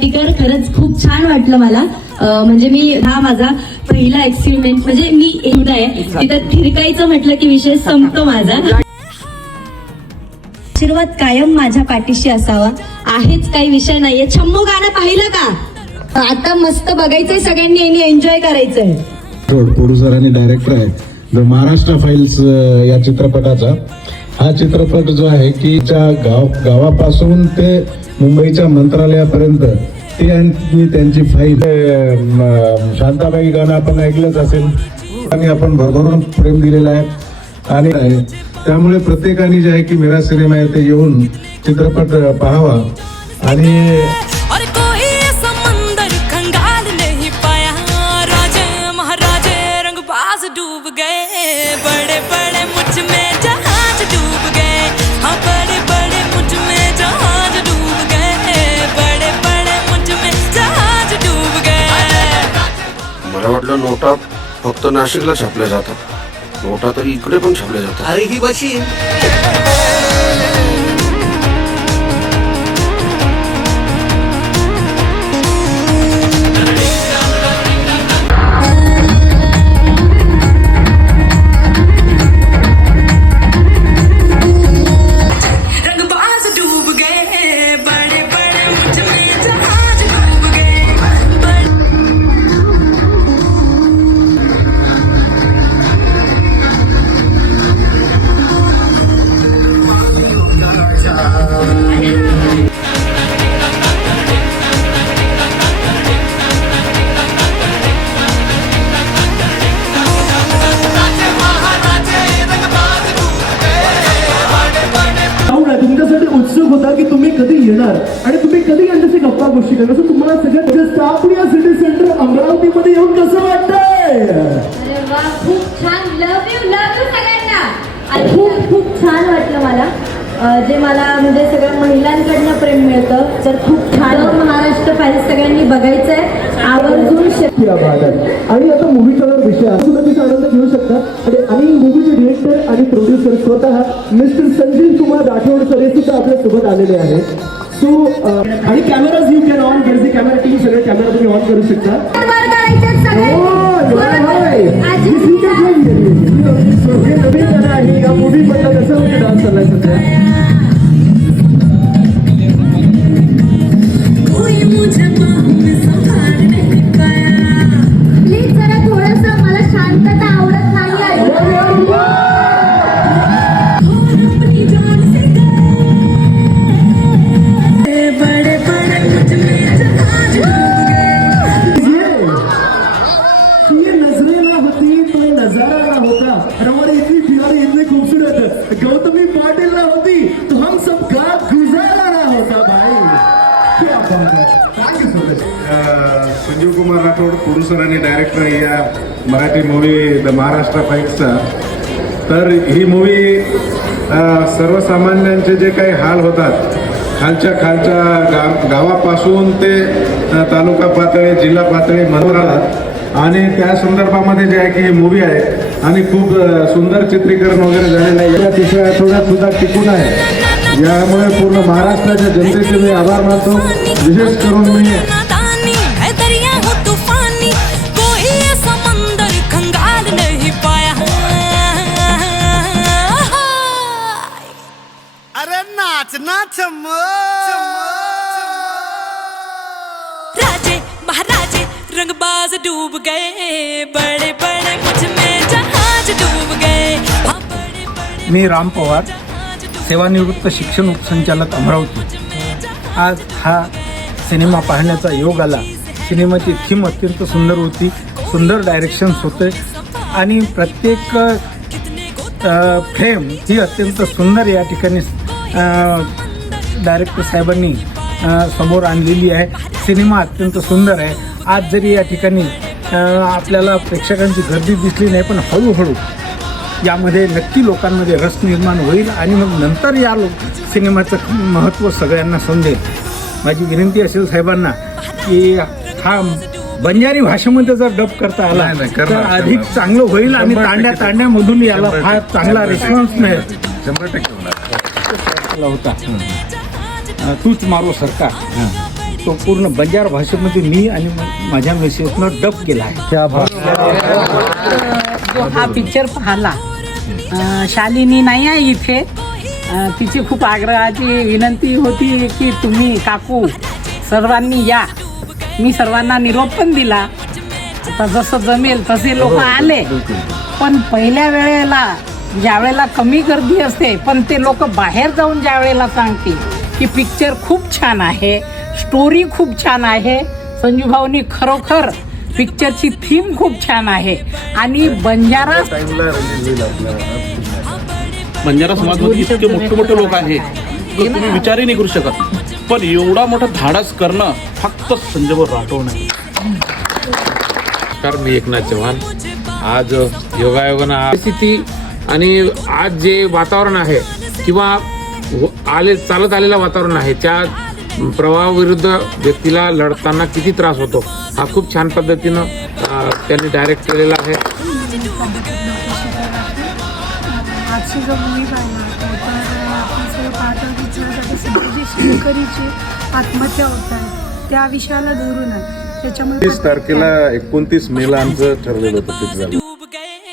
तिकर खरंच खूप छान वाटलं मला. म्हणजे मी हा माझा पहिला एक्सपेरिमेंट, म्हणजे मी एकदा आहे तिथं थिरकायचं म्हटलं की विषय संपतो माझा. आशीर्वाद कायम माझ्या पाठीशी असावा, आहेच काही विषय नाहीये. छम्मो गाणं पाहिलं का? आता मस्त बघायचंय सगळ्यांनी, एन्जॉय करायचंय. प्रोड्युसर आणि डायरेक्टर आहे द महाराष्ट्र फाईल्स या चित्रपटाचा. हा चित्रपट जो आहे की गावापासून ते मुंबईच्या मंत्रालयापर्यंत ते आणि त्यांची फाईल. शांताबाई गाणं आपण ऐकलंच असेल आणि आपण भरभरून प्रेम दिलेलं आहे. आणि त्यामुळे प्रत्येकाने जे आहे की मेरा सिनेमा आहे ते येऊन चित्रपट पाहावा. आणि डूब गए बड़े बड़े मुझ में जहाज डूब गए, हाँ बड़े बड़े मुझ में जहाज डूब गए, बड़े बड़े मुझ में जहाज डूब गए. मला वाटलं नोटा फक्त नाशिकला छापल्या जातात, नोटा तर इकडे पण छापल्या जातात. अरे ही मशीन तुमच्यासाठी उत्सुक होता की तुम्ही कधी येणार आणि तुम्ही कधी यांच्याशी गप्पा गोष्टी करणार. असं तुम्हाला सगळ्यात सापडिया सिटी सेंटर अमरावतीमध्ये येऊन कसं वाटतंय? अरे वा, खूप छान. लव यू सगळ्यांना. खूप खूप छान वाटलं मला. जे मला म्हणजे सगळ्या महिलांकडनं प्रेम मिळतं, तर खूप छान. महाराष्ट्र फाईल्स सगळ्यांनी बघायचंय आवर्जून. आणि आता मूवीचा विषय सुद्धा तिचा आनंद घेऊ शकता. आणि मूवीचे डिरेक्टर आणि प्रोड्युसर स्वतः मिस्टर संजीव कुमार राठोड सर हे सुद्धा आपल्या सोबत आलेले आहेत. सो आणि कॅमेराज यू कॅन ऑन करते, कॅमेरा टीम सगळे कॅमेरा तुम्ही ऑन करू शकता. या मूवी बद्दल कसं म्हणजे डान्स चाललाय सध्या? प्लीज जरा थोडंसं मला शांतता आवडत नाही. गौतमी पाटिल ना होती तो हम सबका गुजारा ना होता भाई. क्या बात है. Thank you so much. Sanjeev Kumar Rathod producer आणि डायरेक्टर या मराठी मूवी द महाराष्ट्र फाईल्सचा. तर ही मूवी सर्वसामान्यांचे जे काही हाल होतात खालच्या गावापासून ते तालुका पातळी जिल्हा पातळी मंत्रालयात, आणि त्या संदर्भामध्ये जे आहे की ही मूवी आहे आणि खूप सुंदर चित्रीकरण वगैरे झालेलं आहे. या तिसऱ्या आठवड्यात सुद्धा टिकून आहे. यामुळे पूर्ण महाराष्ट्राच्या जनतेचे मी आभार मानतो. विशेष करून मी अरे नाच नाच राजे महाराजे रंगबाज डूब गए, बड़े बड़े मुझ में जहाज डूब गए. मी राम पवार, सेवानिवृत्त शिक्षण उपसंचालक अमरावती. आज हा सिनेमा पाहण्याचा योग आला. सिनेमाची थीम अत्यंत सुंदर होती, सुंदर डायरेक्शन्स होते आणि प्रत्येक फ्रेम ही अत्यंत सुंदर या ठिकाणी डायरेक्टर साहेबांनी समोर आणलेली आहे. सिनेमा अत्यंत सुंदर आहे. आज जरी या ठिकाणी आपल्याला प्रेक्षकांची गर्दी दिसली नाही, पण हळूहळू यामध्ये नक्की लोकांमध्ये रस निर्माण होईल आणि मग नंतर या सिनेमाचं महत्त्व सगळ्यांना समजेल. माझी विनंती असेल साहेबांना की हा बंजारी भाषेमध्ये जर डब करता आला तर अधिक चांगलं होईल आणि तांड्यामधून याला फार चांगला रिस्पॉन्स मिळेल. 100% होणार होता तूच मारो सरकार. तो पूर्ण बंजारा भाषेमध्ये मी आणि माझ्या मिसेसनं डब केला आहे. जो हा पिक्चर पाहिला शालिनी नाही आहे इथे. तिची खूप आग्रहाची विनंती होती की तुम्ही काकू सर्वांनी या. मी सर्वांना निरोप पण दिला. आता जसं जमेल तसे लोक आले. पण पहिल्या वेळेला ज्या वेळेला कमी गर्दी असते पण ते लोक बाहेर जाऊन ज्या वेळेला सांगते की पिक्चर खूप छान आहे, स्टोरी खूप छान आहे, संजू भाऊनी खरोखर पिक्चरची थीम खूप छान आहे आणि बंजारा समाजमध्ये इतके मोठे मोठे लोक आहेत की तुम्ही विचारही नाही करू शकत. पण एवढा मोठा धाडस करणं फक्त संजय भाऊ राठोड नाही. नमस्कार, मी एकनाथ चव्हाण. आज योगायोगानं परिस्थिती आणि आज जे वातावरण आहे किंवा चालत आलेलं वातावरण आहे त्या प्रवाहाविरुद्ध व्यक्तीला लढताना किती त्रास होतो हा खूप छान पद्धतीनं त्यांनी डायरेक्ट केलेला आहे. आजची जो मूवी पाहिला तर आपण सगळं पाहतो की जे शेतकरीची आत्महत्या होत आहे त्या विषयाला धरून आहे. त्याच्यामुळे 30 तारखेला 29 मेला आमचं ठरलेलं होतं. डूब गए